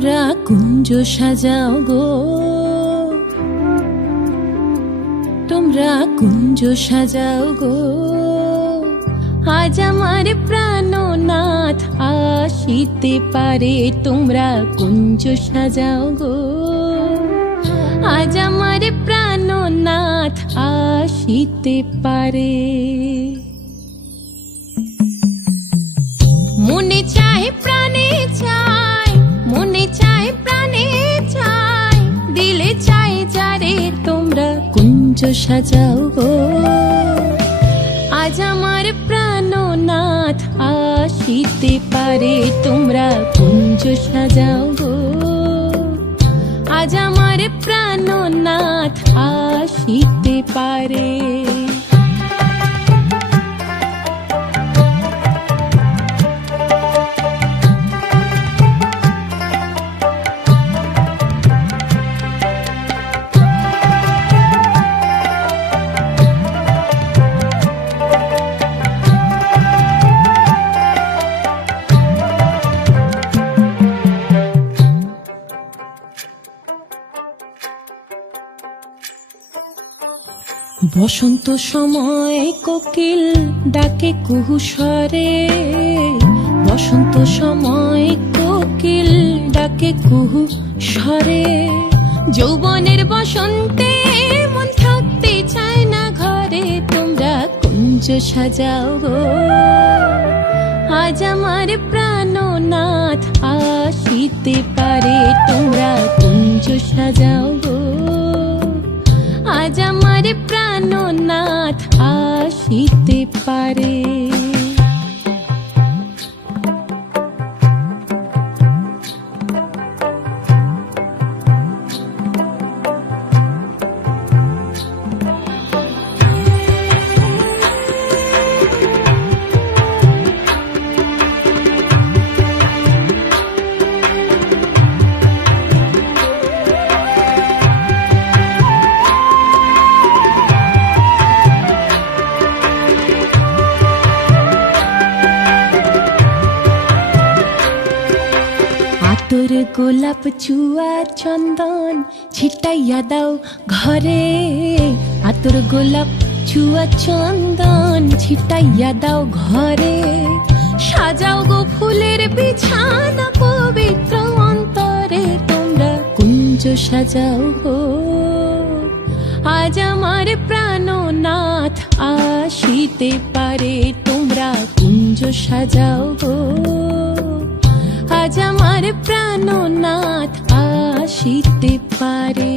তোমরা কুঞ্জ সাজাও গো, তোমরা কুঞ্জ সাজাও গো, আজ আমার প্রাণনাথ আসিতে পারে। তোমরা কুঞ্জ সাজাও গো, আজ আমার প্রাণনাথ আসিতে পারে। মনে চায় প্রাণে চায়, মনে চায় প্রাণে চায়, দিলে চায় যারে। তোমরা কুঞ্জ সাজাও গো, আজ আমার প্রাণনাথ আসিতে পারে। তোমরা কুঞ্জ সাজাও গো, আজ আমার প্রাণনাথ আসিতে পারে। বসন্ত সময় কোকিল ডাকে কুহু স্বরে, বসন্ত সময় কোকিল ডাকে কুহু স্বরে। যৌবনের বসন্তে মন থাকতে চায় না ঘরে। তোমরা কুঞ্জ সাজাও গো, আজ আমার প্রাণনাথ আসিতে পারে। তোমরা কুঞ্জ সাজাও গো, আজ আমার প্রাণনাথ আসিতে পারে। আতর গোলাপ চুয়া চন্দন ছিটাইয়া দাও ঘরে, আতর গোলাপ চুয়া চন্দন ছিটাইয়া দাও ঘরে। সাজাও গো ফুলের বিছানা পবিত্র অন্তরে। তোমরা কুঞ্জ সাজাও গো, আজ আমার প্রাণনাথ আসিতে পারে। তোমরা কুঞ্জ সাজাও গো, আজ আমার প্রাণনাথ আসিতে পারে।